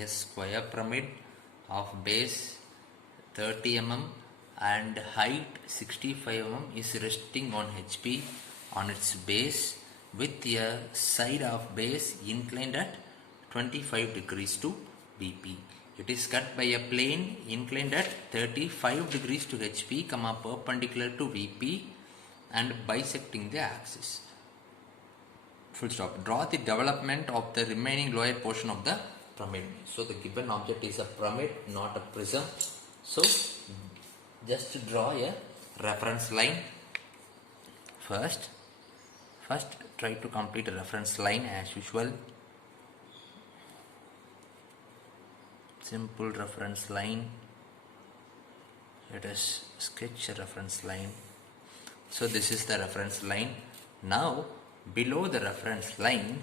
a square pyramid of base 30 mm and height 65 mm is resting on HP on its base with a side of base inclined at 25 degrees to VP. It is cut by a plane inclined at 35 degrees to HP, perpendicular to VP and bisecting the axis. Full stop. Draw the development of the remaining lower portion of the pyramid. So the given object is a pyramid, not a prism. So just draw a reference line first. Try to complete a reference line as usual. Simple reference line. Let us sketch a reference line. So this is the reference line. Now below the reference line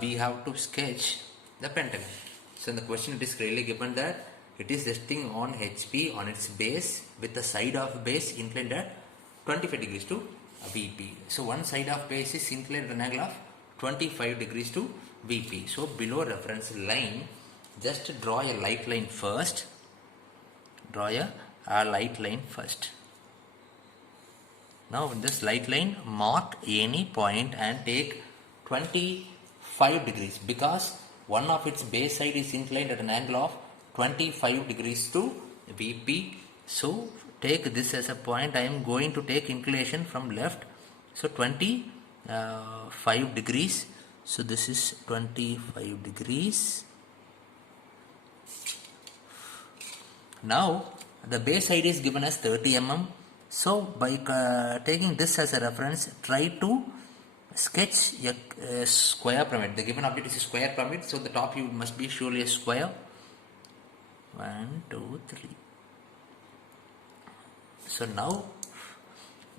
we have to sketch the pentagon. So in the question it is clearly given that it is resting on HP on its base with the side of base inclined at 25 degrees to VP. So one side of base is inclined at an angle of 25 degrees to VP. So below reference line, just draw a light line first. Draw a light line first. Now in this light line, mark any point and take 25 degrees because one of its base side is inclined at an angle of 25 degrees to VP. So take this as a point. I am going to take inclination from left. So 25 degrees. So this is 25 degrees. Now the base side is given as 30 mm. So by taking this as a reference, try to sketch a square pyramid. The given object is a square pyramid. So the top view must be surely a square. 1, 2, 3. So now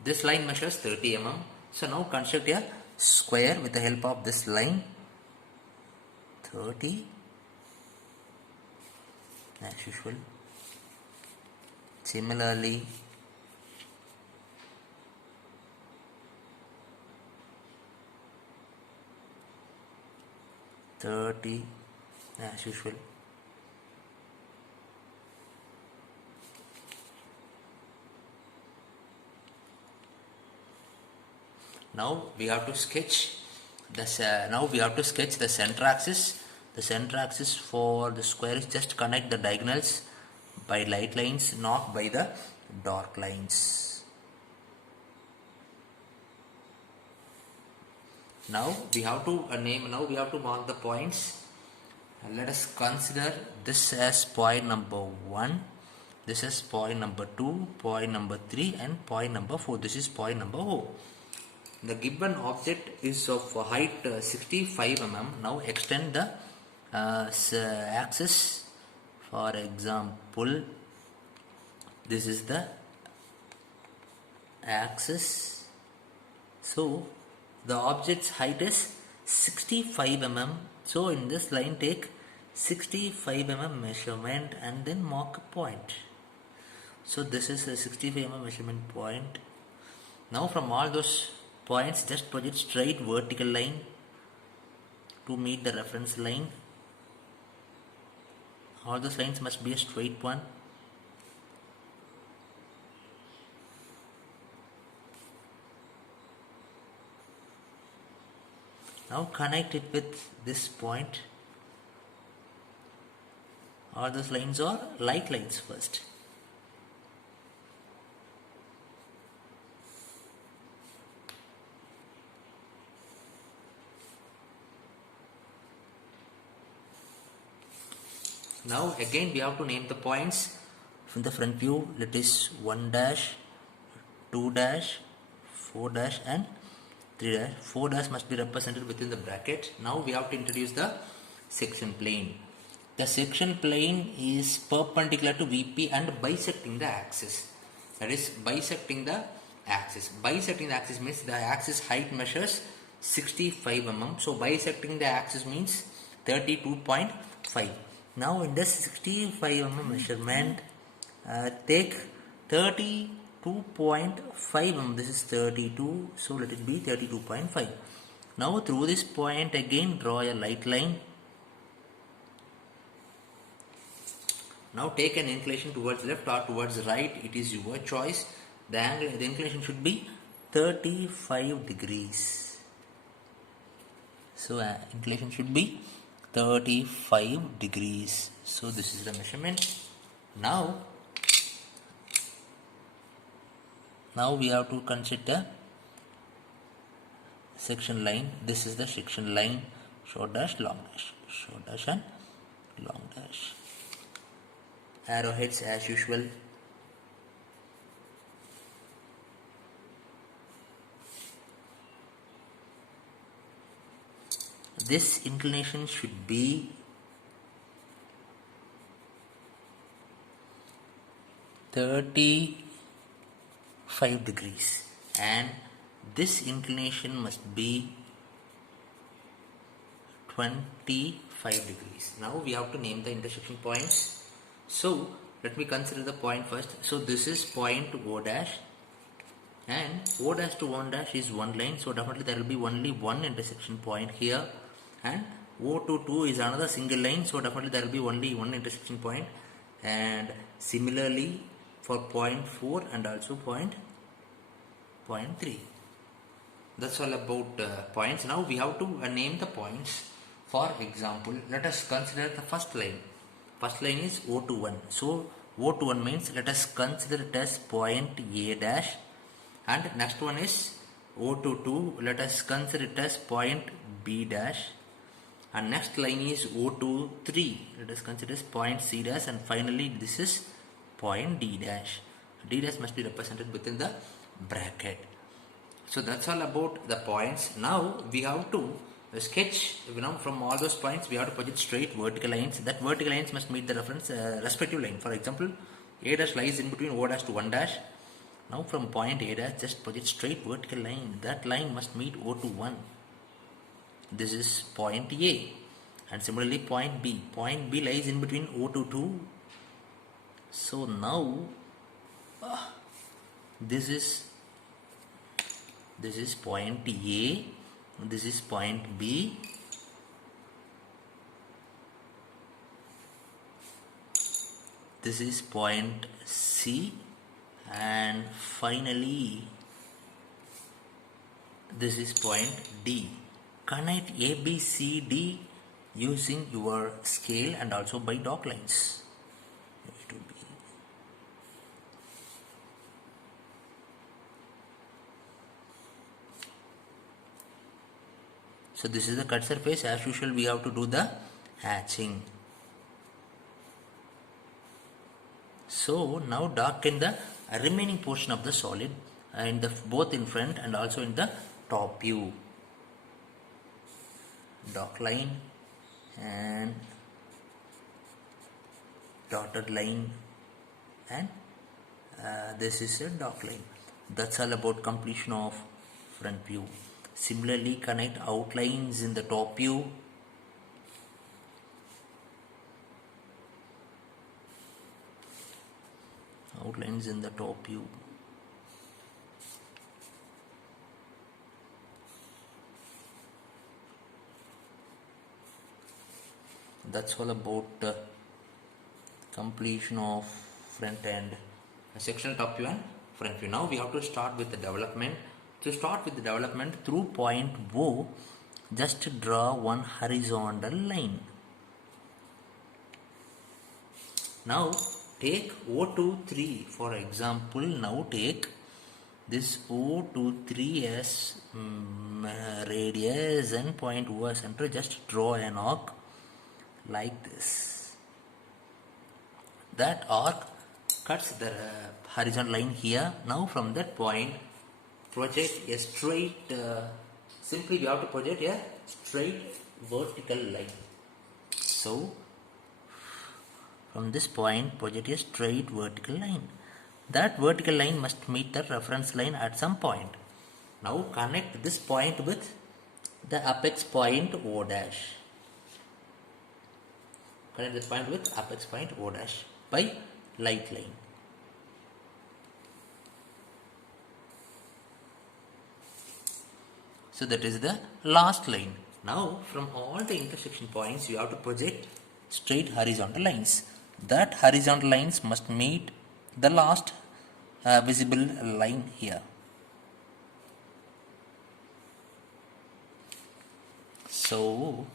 this line measures 30 mm. So now construct a square with the help of this line. 30 as usual. Similarly, as usual. Now we have to sketch this. Now we have to sketch the center axis. The center axis for the square is just connect the diagonals by light lines, not by the dark lines. Now we have to Now we have to mark the points. Let us consider this as point number 1. This is point number 2, point number 3, and point number 4. This is point number 4. The given object is of height 65 mm. Now extend the axis. For example, this is the axis. So the object's height is 65 mm. So in this line take 65 mm measurement and then mark a point. So this is a 65 mm measurement point. Now from all those points, just project straight vertical line to meet the reference line. All those lines must be a straight one. Now connect it with this point. All those lines are light lines first. Now again we have to name the points. From the front view, it is 1 dash, 2 dash, 4 dash and 3 dash. 4 dash must be represented within the bracket. Now we have to introduce the section plane. The section plane is perpendicular to VP and bisecting the axis. That is bisecting the axis. Bisecting the axis means the axis height measures 65 mm. So bisecting the axis means 32.5. Now in this 65 mm measurement, take 32.5 mm. This is 32, so let it be 32.5. Now through this point again draw a light line. Now take an inclination towards left or towards right, it is your choice. The inclination should be 35 degrees. So inclination should be 35 degrees. So this is the measurement. Now we have to consider section line. This is the section line, short dash, long dash, short dash and long dash. Arrowheads as usual. This inclination should be 35 degrees and this inclination must be 25 degrees. Now we have to name the intersection points. So let me consider the point first. So this is point O dash, and O dash to 1 dash is one line, so definitely there will be only one intersection point here, and O to 2 is another single line, so definitely there will be only one intersection point. And similarly for point 4 and also point 3. That's all about points. Now we have to name the points. For example, let us consider the first line. First line is O to 1. So O to 1 means let us consider it as point A dash, and next one is O to 2. Let us consider it as point B dash, and next line is O to 3. Let us consider as point C dash, and finally this is point D dash. D dash must be represented within the bracket. So that's all about the points. Now we have to sketch, from all those points we have to project straight vertical lines. That vertical lines must meet the reference respective line. For example, A dash lies in between O dash to 1 dash. Now from point A dash just project straight vertical line. That line must meet O to 1. This is point A. And similarly point B. Point B lies in between O to 2. So now this is point A. This is point B. This is point C. And finally this is point D. Connect A, B, C, D using your scale and also by dot lines. It will be so this is the cut surface. As usual we have to do the hatching. So now darken the remaining portion of the solid both in front and also in the top view. Dark line and dotted line, and this is a dark line. That's all about completion of front view. Similarly connect outlines in the top view. Outlines in the top view. That's all about completion of front end sectional top view and front view. Now we have to start with the development. To start with the development, through point O just draw one horizontal line. Now take O23 for example. Now take this O23 as radius and point O as center. Just draw an arc like this. That arc cuts the horizontal line here. Now from that point project a straight, simply we have to project a straight vertical line. So from this point project a straight vertical line. That vertical line must meet the reference line at some point. Now connect this point with the apex point O dash. Connect this point with apex point O dash by light line. So that is the last line. Now from all the intersection points you have to project straight horizontal lines. that horizontal lines must meet the last visible line here. So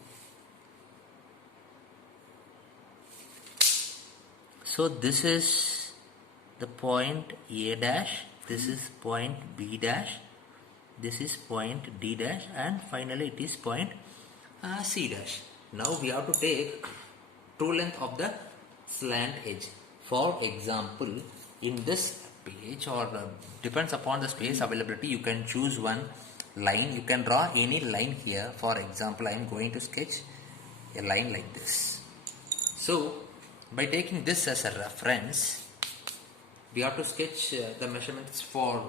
this is the point A dash, this is point B dash, this is point D dash, and finally it is point C dash. Now we have to take true length of the slant edge. For example, in this page, or depends upon the space availability, you can choose one line. You can draw any line here. For example, I am going to sketch a line like this. So by taking this as a reference, we have to sketch the measurements for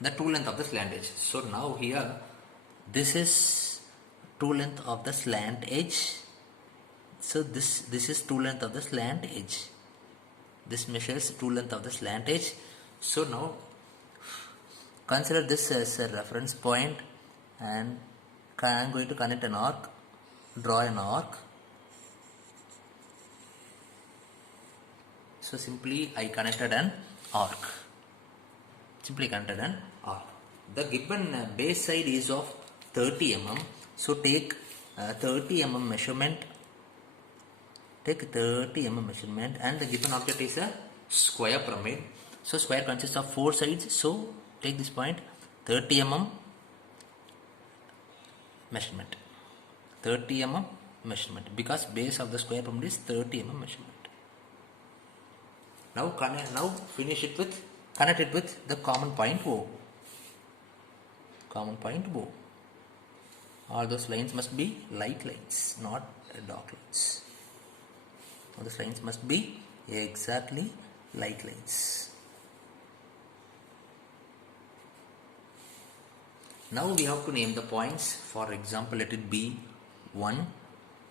the true length of the slant edge. So now here, this is true length of the slant edge. So this is true length of the slant edge. This measures true length of the slant edge. So now consider this as a reference point, and I am going to connect an arc, draw an arc. So simply I connected an arc. The given base side is of 30 mm. So take 30 mm measurement. Take 30 mm measurement, and the given object is a square pyramid. So square consists of 4 sides. So take this point, 30 mm measurement. 30 mm measurement, because base of the square pyramid is 30 mm measurement. Now connect it with the common point O. All those lines must be light lines, not dark lines. All those lines must be exactly light lines. Now we have to name the points. For example, let it be 1,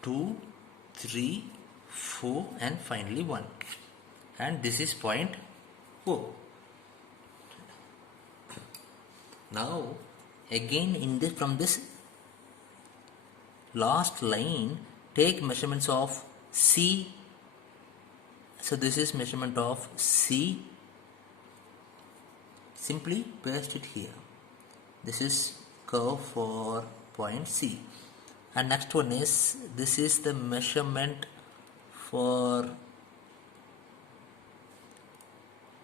2, 3, 4, and finally 1. And this is point O. Now again from this last line, take measurements of C. So this is measurement of C. Simply paste it here. This is curve for point C. And next one is, this is the measurement for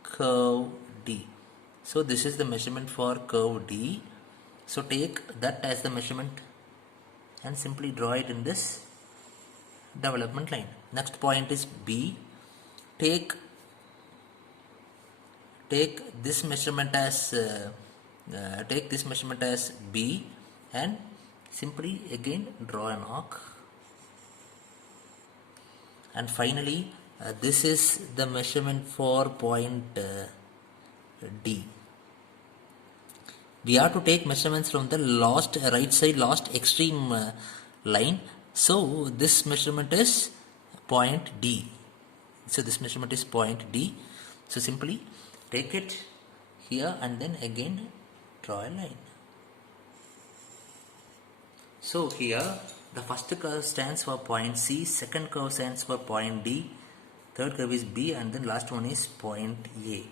curve D. So this is the measurement for curve D. So take that as the measurement and simply draw it in this development line. Next point is B. Take this measurement as B, and simply again draw an arc. And finally this is the measurement for point D. We have to take measurements from the right side last extreme line. So this measurement is point D. So simply take it here and then again draw a line. So here the first curve stands for point C, second curve stands for point D, third curve is B, and then last one is point A.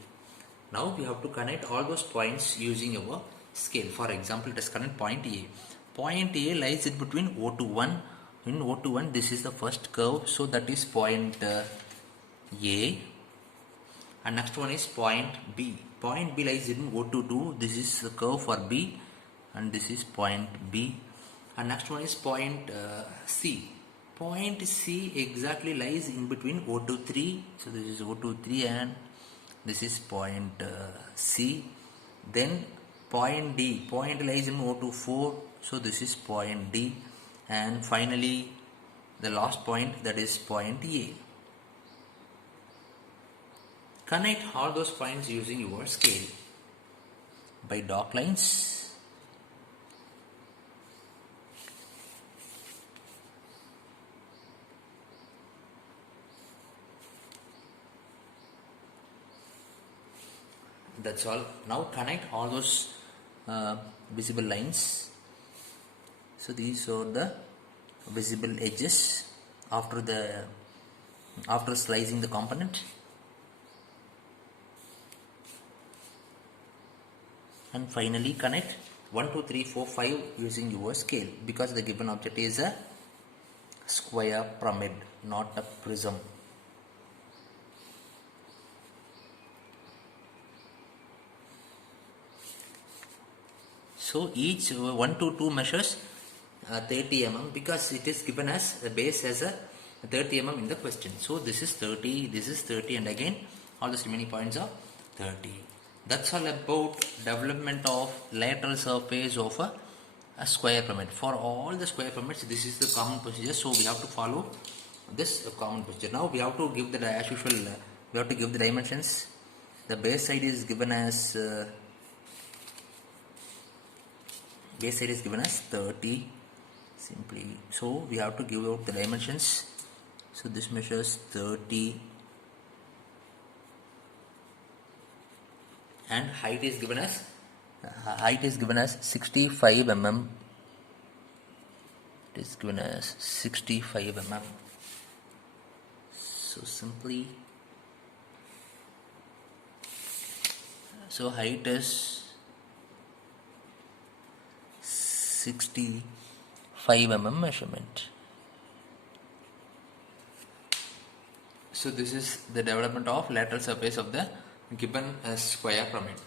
Now we have to connect all those points using our scale. For example, let us connect point A. Point A lies in between O to 1. In O to 1, this is the first curve, so that is point A. And next one is point B. Point B lies in O to 2. This is the curve for B, and this is point B. And next one is point C. Point C exactly lies in between O to 3. So this is O to 3 and this is point C. Then point D. Point lies in O to 4. So this is point D. And finally the last point, that is point A. Connect all those points using your scale by dark lines. That's all. Now connect all those visible lines. So these are the visible edges after the after slicing the component. And finally connect 1, 2, 3, 4, 5 using your scale, because the given object is a square pyramid, not a prism. So each 1 to 2 measures 30 mm, because it is given as a base as a 30 mm in the question. So this is 30, this is 30, and again all the remaining points are 30. That's all about development of lateral surface of a square pyramid. For all the square pyramids, this is the common procedure. So we have to follow this common procedure. Now we have to give the, as usual, we have to give the dimensions. The base side is given as 30 simply. So we have to give out the dimensions. So this measures 30. And height is given as 65 mm. It is given as 65 mm. So simply, so height is 65 mm measurement. So this is the development of lateral surface of the given square pyramid.